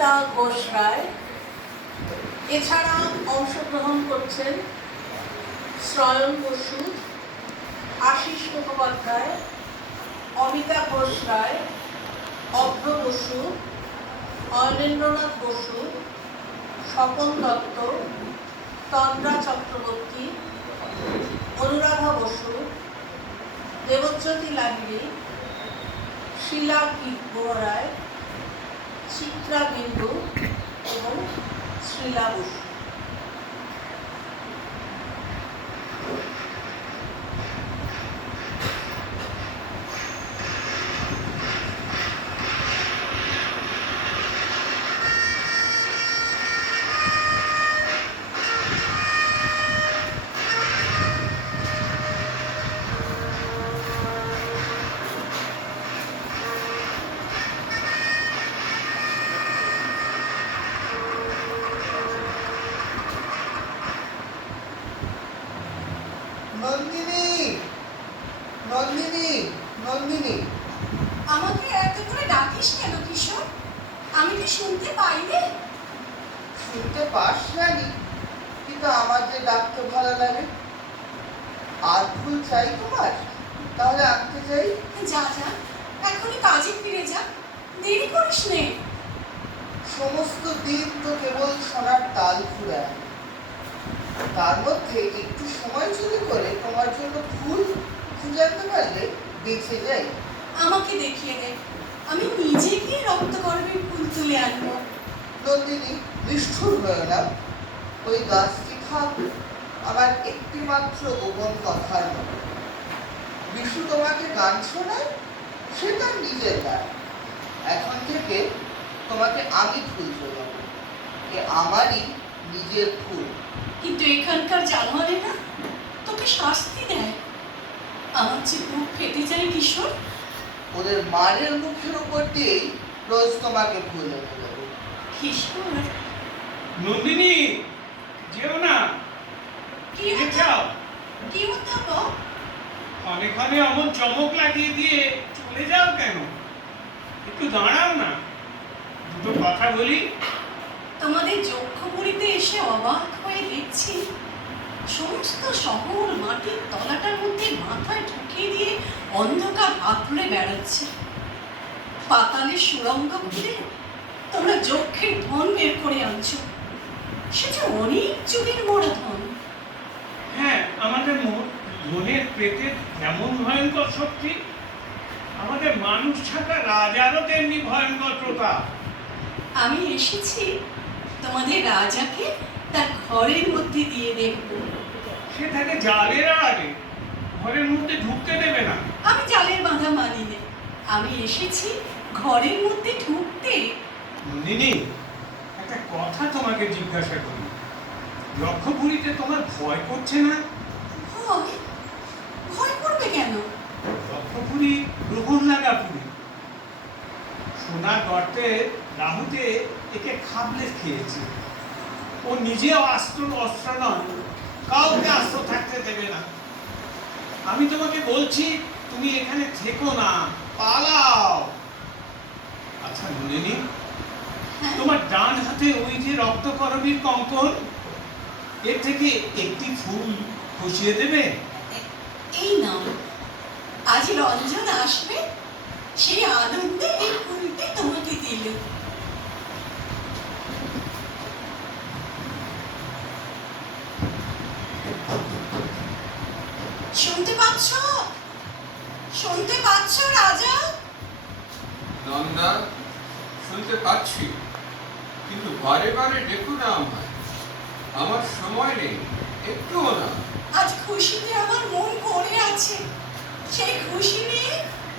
তা ঘোষ রায়। এছাড়া অংশগ্রহণ করছেন শ্রয়ন বসু, আশিস মুখোপাধ্যায়, অমিতা ঘোষ রায়, অভ্র বসু, অয়নেন্দ্রনাথ বসু, স্বপন দত্ত, তন্দ্রা চক্রবর্তী, অনুরাধা বসু, দেবজ্যোতি লাহিড়ী, শিলা রায়, চিত্রা বিন্দু এবং শ্রীলা বসু। নন্দিনী, নন্দিনী, নন্দিনী, আমাকে এত করে ডাকিস কেন কিশোর? আমি কি শুনতে পাই রে? শুনতে পাস জানি, কিন্তু আমার যে ডাকতে ভালো লাগে। আর ফুল চাই তোমার? তাহলে আনতে যাই। যা যা, এখনই কাজে ফিরে যা, দেরি করিস নে। সমস্ত দিন তো কেবল সোনার তাল ফুরায়, তার মধ্যে একটু সময় চুরি করে তোমার জন্য ফুল খুঁজে আনতে পারলে বেঁচে যাই। আমাকে দেখিয়ে দে, আমি নিজে গিয়ে রক্তকরবীর ফুল তুলে আনবো। নন্দিনী, নিষ্ঠুর হয়ে না। ওই গাছটি থাক আমার একটি মাত্র গোপন কথার মতো। বিশু তোমাকে গান শোনায়, সে তার নিজের গান। এখন থেকে তোমাকে আমি ফুল জোগাবো, এ আমারই নিজের ফুল। কিন্তু এখানকার জানোয়ারেরা তোকে শাস্তি দেয়। আমার যে বুক ফেটে যায় কিশোর। ওদের মারের মুখের উপর দিয়েই রোজ তোমাকে ফুল এনে দেবো। কিশোর, নন্দিনী, যেও না। কি যে চাও কি হতো গো? ক্ষণে ক্ষণে অমন চমক লাগিয়ে দিয়ে চলে যাও কেন? একটু দাঁড়াও না, দুটো কথা বলি। তোমাদের যক্ষপুরীতে এসে অবাক হয়ে দেখছি সমস্ত শহর মাটির তলাটার মধ্যে মাথায় ঢুকিয়ে দিয়ে অন্ধকার আঁকড়ে বেড়াচ্ছে। পাতালের সুড়ঙ্গ খুলে তোমরা যক্ষের ধন বের করে আনছো। সে যে অনেক যুগের মোড়া ধন। হ্যাঁ, আমাদের মনের প্রেতের যেমন ভয়ঙ্কর শক্তি, আমাদের মানুষ ছাকা রাজারও তেমনি ভয়ঙ্কর প্রতাপ। আমি এসেছি তোমাদের রাজাকে তার ঘরের মধ্যে দিয়ে দেখবো। সে থাকে জালের আড়ে, ঘরের মধ্যে ঢুকতে দেবে না। আমি জালের বাঁধা মানি না, আমি এসেছি ঘরের মধ্যে ঢুকতে। নন্দিনী, একটা কথা তোমাকে জিজ্ঞাসা করি। যক্ষপুরীতে তোমার ভয় করছে না? ভয়? ভয় করবে কেন? যক্ষপুরী গ্রহণ লাগা পুরী। সোনার গর্তে রাহুতে একে খাবলে খেয়েছে। ও নিজেও অস্ত্র নয়, কাউকে অস্ত্র থাকতে দেবে না। আমি তোমাকে বলছি, তুমি এখানে থেকো না, পালাও। আচ্ছা নন্দিনী, তোমার ডান হাতে ওই যে রক্তকরবীর কঙ্কন, এর থেকে একটি ফুল খুশিয়ে দেবে? এই নাও, আজ রঞ্জন আসবে, সেই আনন্দে এই ফুলটি তোমাকে দিল। শুনতে পাচ্ছ? শুনতে পাচ্ছ রাজা? নন্দা, শুনতে পাচ্ছি, কিন্তু বারে বারে ডেকো না আমায়। আমার সময় নেই, একটুও না। আজ খুশিতে আমার মন ভরে আছে, সেই খুশি নিয়ে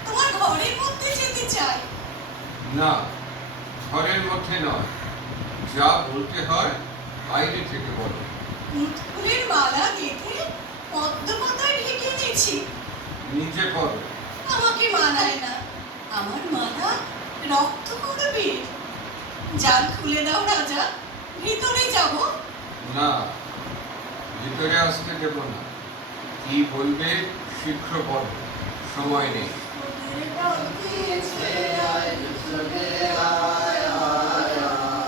তোমার ঘরের মধ্যে যেতে চাই। না, ঘরের মধ্যে নয়, যা বলতে হয় বাইরে থেকে বলো। ফুলের মালা গেঁথে পদ্ম পাতায় ঢেকে দিয়েছি। নিজে করো। আমাকে মানায় না, আমার মালা রক্তকরবীর। জাল খুলে দাও রাজা, ভিতরে যাব। না, ভিতরে আসতে দেব না। কি বলবে শীঘ্র বলো, সময় নেই। আয়, আয়, আয়, আয়।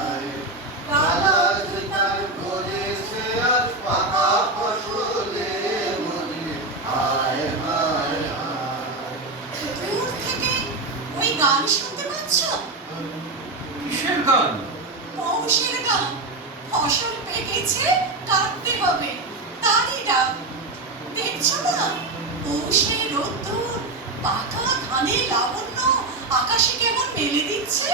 পৌষের গান, ফসল পেকেছে কাটতে হবে, তারই ডাক। দেখছো না পৌষে রোদ্দুর পাকা ধানের লাবণ্য আকাশে কেমন মেলে দিচ্ছে।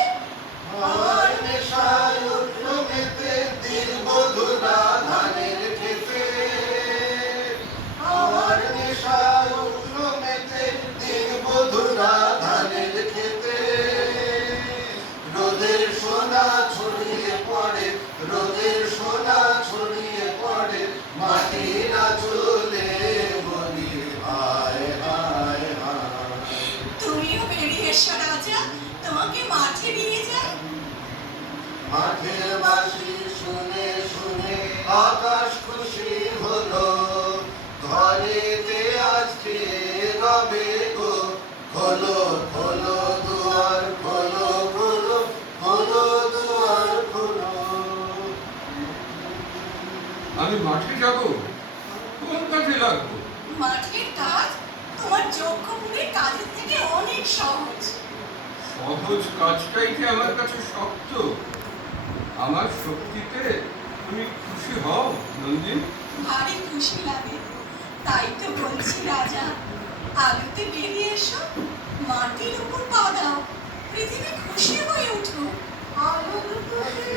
আর নেশায় উঠলো মেতে দিনবধূরা ধানের ক্ষেতে। আমার নেশায় উঠলো মেতে দিনবধূরা ধানের ক্ষেতে। রোদের সোনা ছড়িয়ে পড়ে, রোদের সোনা ছড়িয়ে পড়ে, মাটির আঁচলে বলি হায় হায় হায়। তুমিও বেরিয়ে এসো রাজা, তোমাকে মাঠে নিয়ে যাই। মাঠের বাঁশি শুনে শুনে আকাশ খুশি হলো, ঘরেতে আজকে রবে গো। খোলো খোলো দুয়ার খোলো, খোলো খোলো দুয়ার খোলো। আমি মাঠে যাব, কোন কাজে লাগবো? মাঠের কাজ তোমার যজ্ঞপুরের কাজের থেকে অনেক সহজ। সহজ কাজটাই যে আমার কাছে শক্ত। আমার শক্তিতে তুমি খুশি হও নন্দিনী? ভারী খুশি লাগে, তাই তো বলছি রাজা, আলোতে বেরিয়ে এসো, মাটির উপর পা দাও, পৃথিবী খুশি হয়ে উঠো। আলোর খুশি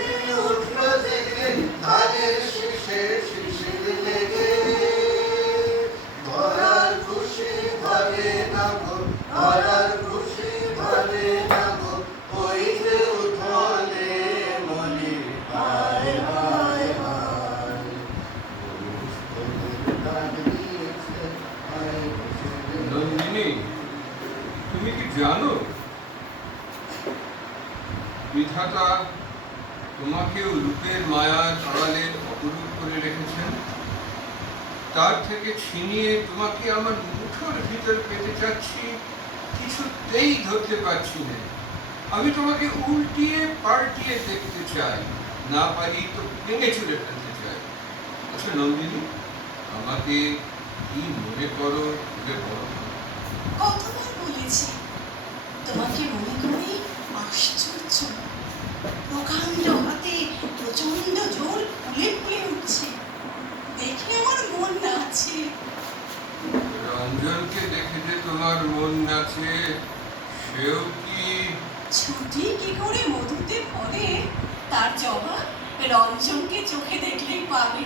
উঠলো জেগে, ধানের শীষে শিশির লেগে। ধরার খুশি ধরে না গো, ধরার খুশি ধরে না গো, ওই যে উঠলে মনি হায় হায় হায়। নন্দিনী, তুমি কি জানো বিধাতা তোমাকেও রূপের মায়ার আড়ালে অপরূপ করে রেখেছেন? তার থেকে ছিনিয়ে তোমাকে আমার মুঠোর ভিতর পেতে চাচ্ছি, কিছুতেই ধরতে পারছি না। আমি তোমাকে উল্টিয়ে পাল্টিয়ে দেখতে চাই, না পারি তো ভেঙে চুরে ফেলতে চাই। আচ্ছা নন্দিনী, আমাকে কি মনে করো বলে বলো। কতবার বলেছি, তোমাকে মনে করি আশ্চর্য। প্রকাণ্ড হাতে প্রচন্ড জোর ফুলে ফুলে উঠছে, দেখে আমার মন নাচে। রঞ্জনকে দেখে যে তোমার মন নাচে, সেও কি? ছুটি কি করে মধুতে ভরে, তার জবাব রঞ্জনকে চোখে দেখলেই পাবে।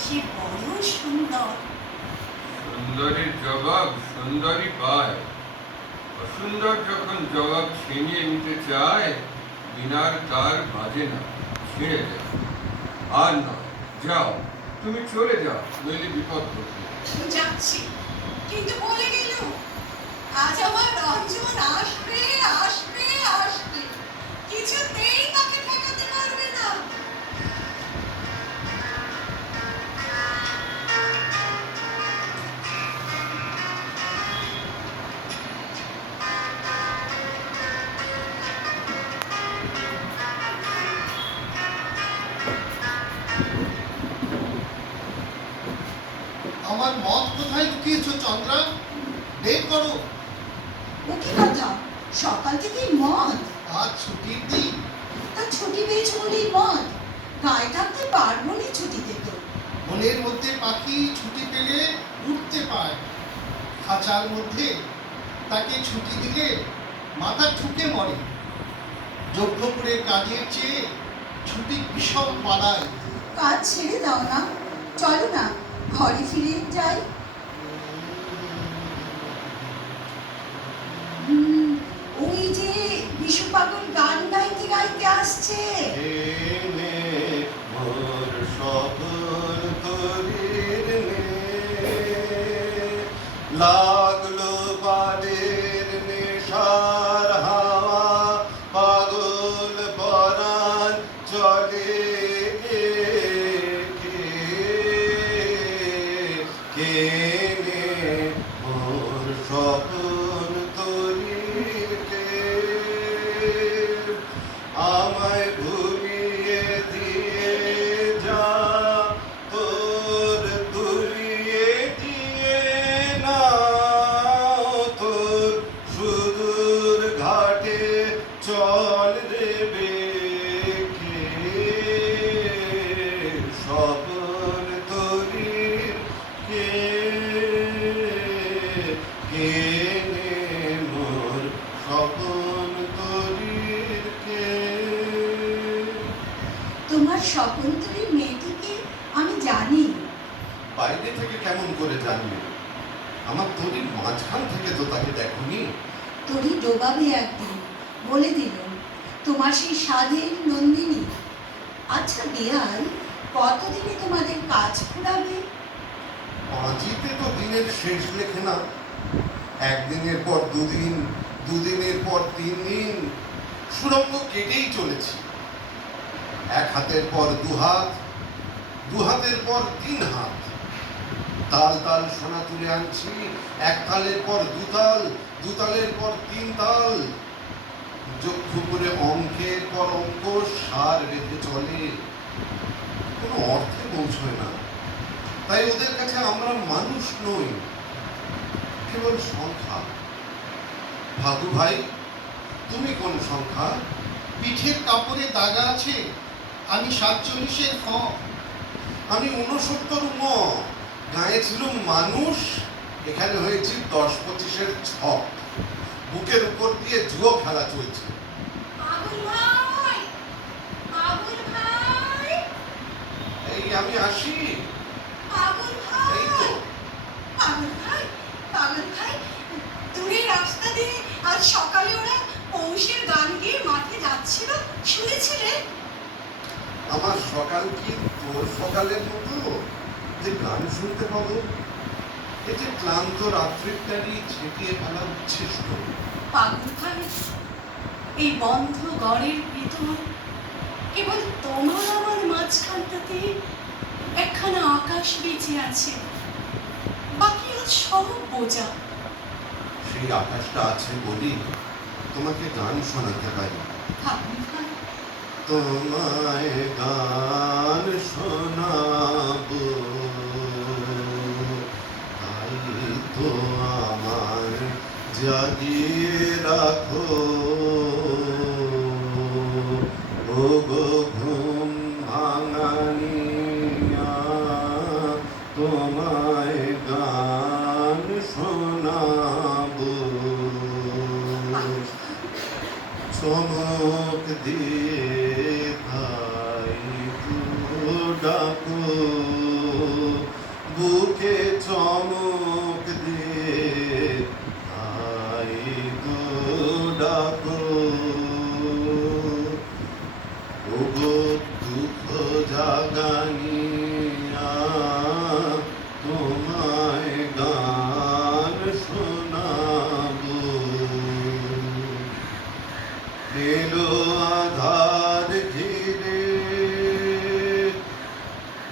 সে বড় সুন্দর। সুন্দরীর জবাব সুন্দরী পায়, অসুন্দর যখন জবাব ছিনিয়ে নিতে চায়, বিনার তার বাজে না, ছিঁড়ে যায়। আর নয়, যাও, তুমি চলে যাও, নইলে বিপদ ঘটবে। যাচ্ছি, কিন্তু বলে গেল আজ আমার রঞ্জন আসবে আসবে আসবে, কিছুতেই তাকে ঠেকাতে পারবে না। আমার মত কোথায় লুকিয়েছো চন্দ্রা? বের করো। ও কি কথা, সকাল থেকেই মদ? আজ ছুটির দিন। তা ছুটি পেয়েছো বলেই মদ? গায়ে থাকতে পারবো না ছুটিতে তো। মনের মধ্যে পাখি ছুটি পেলে উঠতে পায়, খাঁচার মধ্যে তাকে ছুটি দিলে মাথা ঠুকে মরে। যজ্ঞপুরের কাজের চেয়ে ছুটি বিষম পালায়। কাজ ছেড়ে দাও না, চলো না ঘরে ফিরে যাই। ওই যে বিশু পাগল গান গাইতে গাইতে আসছে। মোর সকল তরির লাগলো বাদের নেশার হাওয়া, পাগল পরাণ চলে গে কে নে মোর সকল তরিরকে। আমায় ভুলিয়ে দিয়ে যা, তোর তুলিয়ে দিয়ে না। তোমার শকুন্তলীর মেয়েটিকে আমি জানি। বাইরে থেকে কেমন করে জানবে? আমার তরির মাঝখান থেকে তো তাকে দেখোনি। তরি ডোবাবে একদিন, বলে দিল, তোমার সেই সাধের নন্দিনী। আচ্ছা বেয়াল, কতদিনে তোমাদের কাজ ফুরাবে? পাঁচিতে তো দিনের শেষ লেখে না। একদিনের পর দুদিন, দুদিনের পর 3 দিন, সুড়ঙ্গ কেটেই চলেছি। এক হাতের পর 2 হাত, 2 হাতের পর 3 হাত। তাল তাল সোনা তুলে আনছি, 1 তালের পর 2 তাল, 2 তালের পর 3 তাল। যক্ষ করে অঙ্কের পর অঙ্ক সার বেঁধে চলে, কোনো অর্থে পৌঁছয় না। তাই ওদের কাছে আমরা মানুষ নই, কেবল সংখ্যা। ভাগু ভাই, তুমি কোন সংখ্যা? পিঠের কাপড়ে দাগা আছে, আমি 47-এর ফ। আমি 69 ম। গায়ে ছিল মানুষ, এখানে হয়েছি 10-25-এর ছক। বুকের উপর দিয়ে জুয়ো খেলা চলছে। পাগল ভাই, পাগল ভাই, এই আমি আসি। পাগল এই তো। ভাই, পাগল ভাই, পাগল ভাই, দূরে রাস্তা দিয়ে আজ সকালে ওরা পৌষের গান গিয়ে মাঠে যাচ্ছিল, শুনেছিলে? আমার সকাল কি তোর সকালের মতো যে গান শুনতে পাবো? এই যে ক্লান্ত রাত্রিটারই ছেটিয়ে ফেলা উচ্ছিষ্ট। পাগল ভাই, এই বন্ধ গড়ের ভিতর কেবল তোমার আমার মাঝখানটাতে একখানা আকাশ বেঁচে আছে, বাকি আজ সব বোঝা। সেই আকাশটা আছে বলি তোমাকে গান শোনাতে পারি। পাগল ভাই, তোমায় গান শোনাবো, তাই তো আমার জাগিয়ে রাখো। ও গো ঘুম ভাঙানিয়া, তোমায় গান শোনাবো। চমক দিয়ে তাই তো ডাকো, বুকে চমক দিয়ে তাই তো ডাকো। ওগো দুঃখ জাগানিয়া, তোমায় গান শোনাবো। এলো আধার ঘিরে,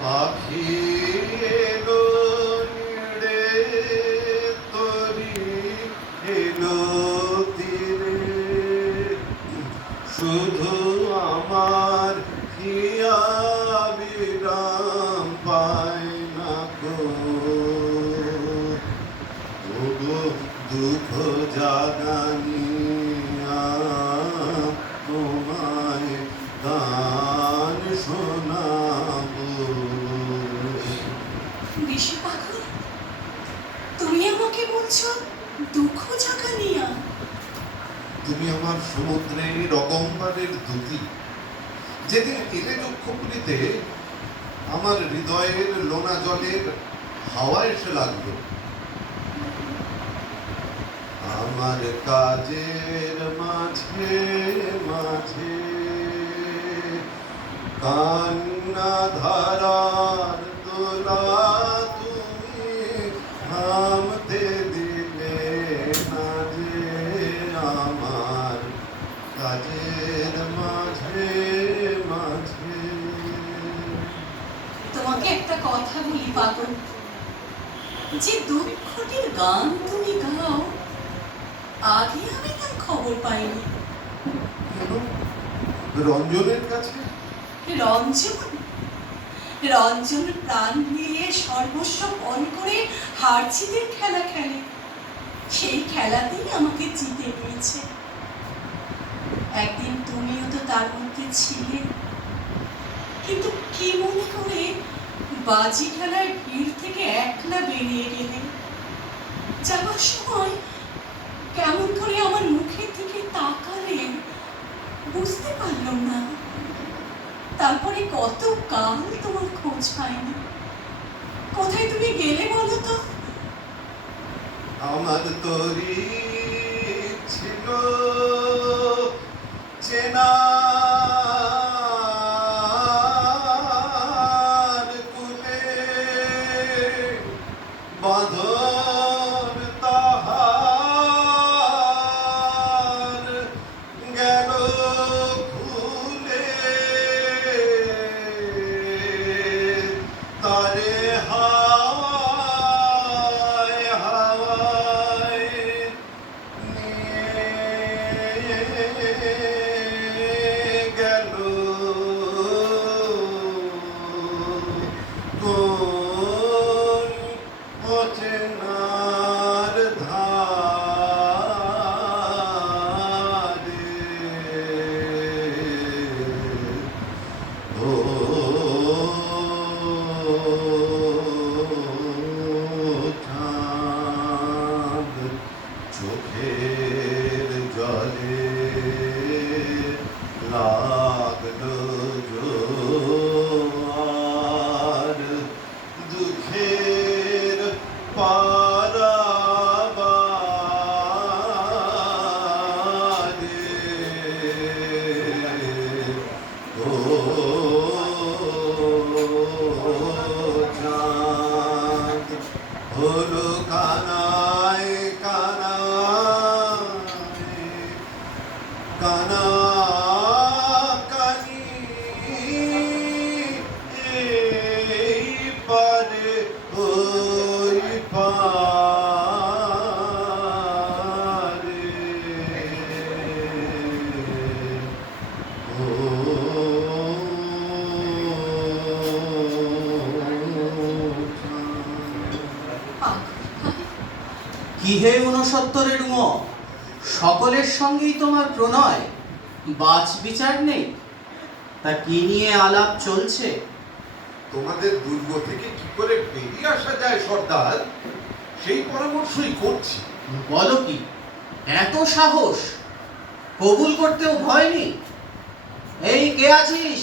পাখি এলো নিড়ে, তরি এলো তীরে। শুধু আমার হিয়া বিরাম পায় না গো। ওগো দুঃখ জাগানিয়া, তোমায় গান শোনাবো। বিশু পাগল, তুমি আমাকে বলছো দুঃখ জাগানিয়া? তুমি আমার সমুদ্রের অগম্বারের দূতি। যেদিন এলে চক্ষুপুরীতে আমার হৃদয়ের লোনা জলের হাওয়া এসে লাগলো। আমার কাজের মাঝে মাঝে কান্না ধারার দোলা তুমি থামতে দিলে না যে। আমার কাজের মাঝে মাঝে। তোমাকে একটা কথা বলি পাগল, যে দুঃখটির গান তুমি গাও, আগে আমি তার খবর পাইনি। কেন? রঞ্জনের কাছে? রঞ্জন, রঞ্জন প্রাণ দিয়ে সর্বস্ব পণ করে হারজিতের খেলা খেলে, সেই খেলাতেই আমাকে জিতে পেয়েছে। একদিন তুমিও তো তার মধ্যে ছিলে, কিন্তু কি মনে করে বাজি খেলার ভিড় থেকে একলা বেরিয়ে গেলে। যাওয়ার সময় কেমন করে আমার মুখের দিকে তাকালেন বুঝতে পারলাম না। তারপরে কত কাল তোমার খোঁজ পাইনি। কোথায় তুমি গেলে বলো তো? আমার তরি ছিল চেনার কুলে, বাঁধন তাহার গেল খুলে, তারে হাওয়ায় হাওয়ায় নিয়ে গেল কোন অচেনার ধারে। ও চাঁদ, চোখের জলে লাগলো জোয়ার, দুঃখের পারাবারে। ও চাঁদ, হলো কানায় কানায় কানা কানি, এই পারে ওই পারে। ও কি হে 69 উম, সকলের সঙ্গেই তোমার প্রণয়, বাছ বিচার নেই? তা কি নিয়ে আলাপ চলছে? তোমাদের দুর্গ থেকে কি করে বেরিয়ে আসা যায় সর্দার, সেই পরামর্শই করছি। বলো কি, এত সাহস? কবুল করতেও ভয় নেই? এই কে আছিস,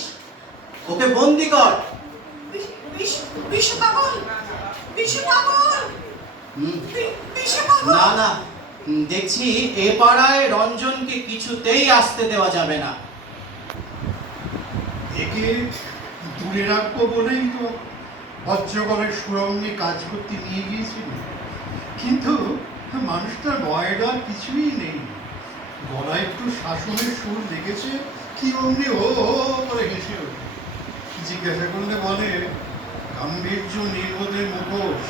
ওকে বন্দি কর। বিশ্বপাগল, বিশ্বপাগল, হুম, বিশ্বপাগল। না না, দেখছি এ পাড়ায় রঞ্জনকে কিছুতেই আসতে দেওয়া যাবে না। একে দূরে রাখবো বলেই তো বজ্রগড়ের সুরঙ্গে কাজ করতে নিয়ে গিয়েছিল, কিন্তু মানুষটার ভয় ডর কিছুই নেই। গলায় একটু শাসনের সুর লেগেছে কি অমনি ও করে হেসে ওঠে। জিজ্ঞাসা করলে বলে, গাম্ভীর্য নির্বোধের মুখোশ,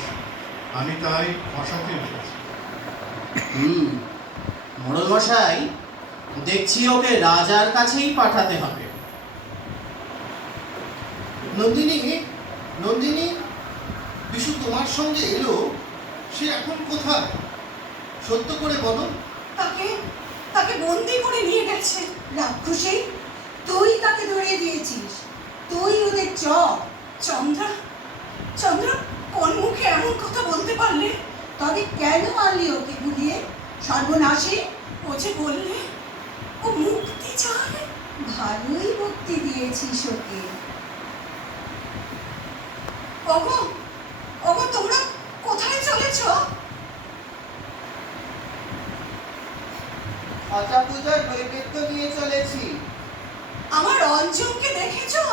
আমি তাই ফসাতে এসেছি। মোড়ল মশাই, দেখছি ওকে রাজার কাছেই পাঠাতে হবে। নন্দিনী, নন্দিনী, বিশু তোমার সঙ্গে এলো, সে এখন কোথায়? সত্য করে বলো। তাকে তাকে বন্দি করে নিয়ে গেছে। রাক্ষসী, তুই তাকে ধরিয়ে দিয়েছিস, তুই ওদের চর। চন্দ্রা, চন্দ্রা কোন মুখে এমন কথা বলতে পারলে? তবে কেন মারলি ওকে ভুলিয়ে? সর্বনাশী! ও যে বললে ও মুক্তি চায়। ভালোই মুক্তি দিয়েছিস ওকে। ওগো, ওগো, তোমরা কোথায় চলেছ? খচা পূজার নৈবেদ্য নিয়ে চলেছি। আমার অঞ্জনকে দেখেছো?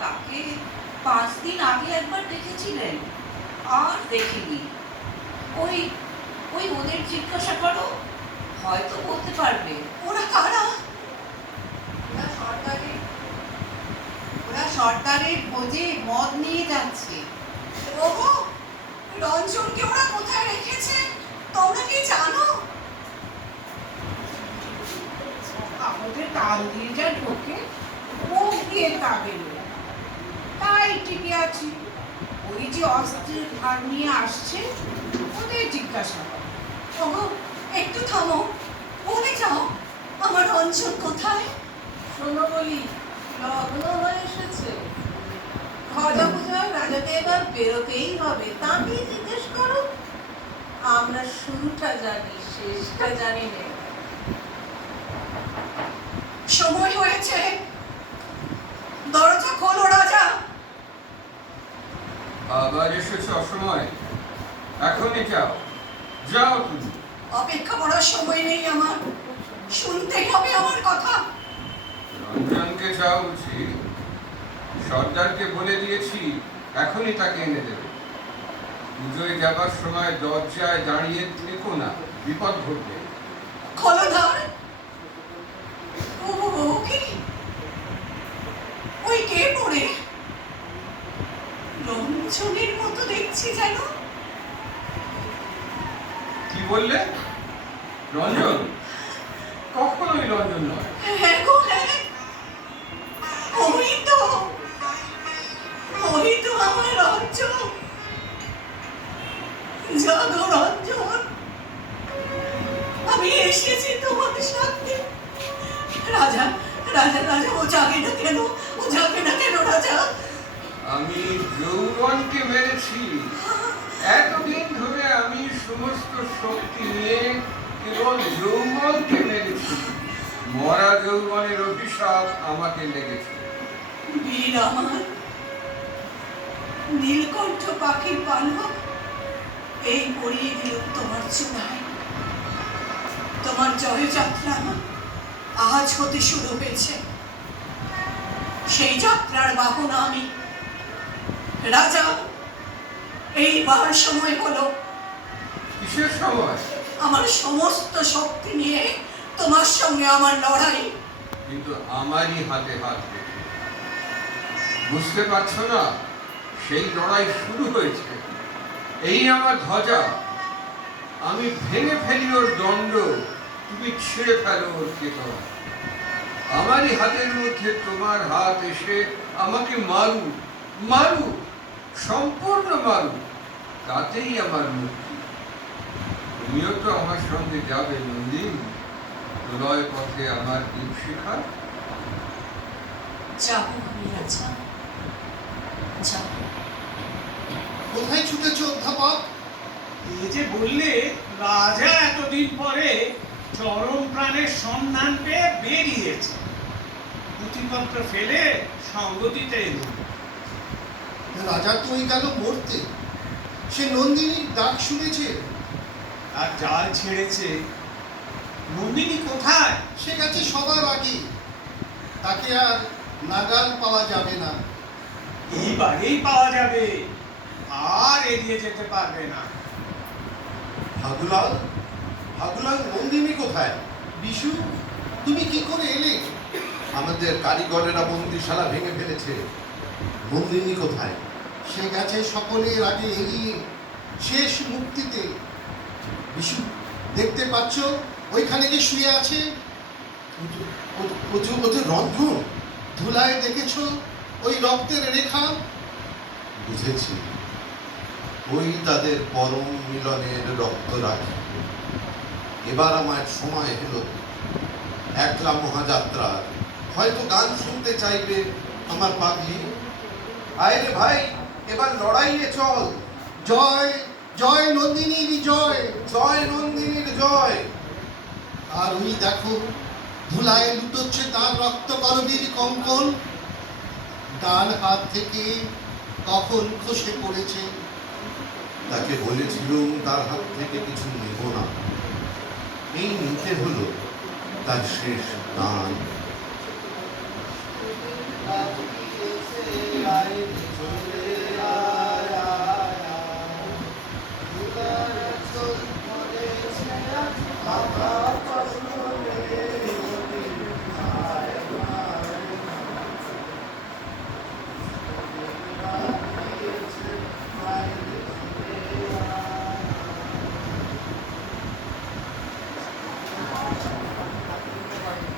তাকে 5 দিন আগে একবার দেখেছিলেন, আর দেখিনি। ওই ওই ওদের জিজ্ঞাসা করো, হয়তো বলতে পারবে। ওরা কারা? ওরা সর্দারের ভোজে মদ নিয়ে যাচ্ছে। ওগো, রঞ্জনকে ওরা কোথায় রেখেছে তোমরা কি জানো? আমাদের কাল দিয়ে যা ঢোকে, মুখ দিয়ে তা বেরোয়, তাই টিকে আছি। ওই যে অস্ত্রের ভার নিয়ে আসছে, ওদের জিজ্ঞাসা করো। ওগো, একটু থামো, বলে যাও আমার রঞ্জন কোথায়? শোনো বলি, লগ্ন হয়ে এসেছে। খজা পূজার রাজাকে এবার বেরোতেই হবে, তাকে জিজ্ঞেস করো। আমরা শুরুটা জানি, শেষটা জানি না। সময় হয়েছে, দরজা যাওয়া উচিত। সর্দারকে বলে দিয়েছি এখনই তাকে এনে দেবে। পুজোয় যাবার সময় দরজায় দাঁড়িয়ে থেকো না, বিপদ ঘটবে। খলধর, ও কি? ওই কে পড়ে? রঞ্জনের মতো দেখছি যেন। কি বললে? রঞ্জন? কখনোই রঞ্জন নয়। হ্যাঁ গো হ্যাঁ, ওই তো আমার রঞ্জন। জাগো রঞ্জন, আমি এসেছি তোমার সাথে। রাজা রাজা রাজা, ও জাগে না কেন? ও জাগে না কেন রাজা? আমি যৌবনকে মেরেছি। এতদিন ধরে আমি সমস্ত শক্তি নিয়ে কেবল যৌবনকে মেরেছি। মরা যৌবনের অভিশাপ আমাকে লেগেছে। বীর আমার, নীলকণ্ঠ পাখির পালক এই পরিয়ে দিল তোমার চূড়ায়। তোমার জয়যাত্রা আজ হতে শুরু হয়েছে। সেই যাত্রার বাহনা আমি। রাজা, এইবার সময় হলো। কিসের সময়? আমার সমস্ত শক্তি নিয়ে তোমার সঙ্গে আমার লড়াই। কিন্তু আমারই হাতে হাত রেখে। বুঝতে পারছো না? সেই লড়াই শুরু হয়েছে। এই আমার ধ্বজা, আমি ভেঙে ফেলি ওর দণ্ড, তুমি ছিঁড়ে ফেলো ওর কেতন। আমারই হাতের মধ্যে তোমার হাত এসে আমাকে মারু মারু, সম্পূর্ণ মারু, তাতেই আমার মুক্তি। তুমিও তো আমার সঙ্গে যাবে নন্দিন, প্রলয় পথে আমার দীপশিখা। যাবো আমি রাজা, যাবো। কোথায় ছুটেছ অধ্যাপক? এই যে বললে রাজা এতদিন পরে চরম প্রাণের সন্ধান পেয়ে বেরিয়েছে। পুঁথিপত্র ফেলে সঙ্গ দিতে এলো। রাজা তো ওই গেল মরতে। সে নন্দিনীর ডাক শুনেছে আর জাল ছেড়েছে। নন্দিনী কোথায়? সে গেছে সবার আগে। তাকে আর নাগাল পাওয়া যাবে না। এইবারেই পাওয়া যাবে, আর এড়িয়ে যেতে পারবে না। হাগুলাল, হাগুলাল, নন্দিনী কোথায়? বিশু, তুমি কি করে এলে? আমাদের কারিগরেরা বন্দিশালা ভেঙে ফেলেছে। নন্দিনী কোথায়? সে গেছে সকলের আগে এগিয়ে শেষ মুক্তিতে। বিশু, দেখতে পাচ্ছ ওইখানে যে শুয়ে আছে? রঞ্জন। ধুলায় দেখেছ ওই রক্তের রেখা? বুঝেছি, ওই তাদের পরম মিলনের রক্ত রাখি। এবার আমার সময় হলো একলা মহাযাত্রার। হয়তো গান শুনতে চাইবে আমার পাগলি। আয় রে ভাই, এবার লড়াইয়ে চল। জয় জয় নন্দিনীর জয়, জয় নন্দিনীর জয়। আর ওই দেখো ধুলায় লুটোচ্ছে তার রক্ত করবীর কঙ্কন। ডান হাত থেকে কখন খসে পড়েছে। তাকে বলেছিলুম তার হাত থেকে কিছু নেব না। এই নিতে হলো তার শেষ দান।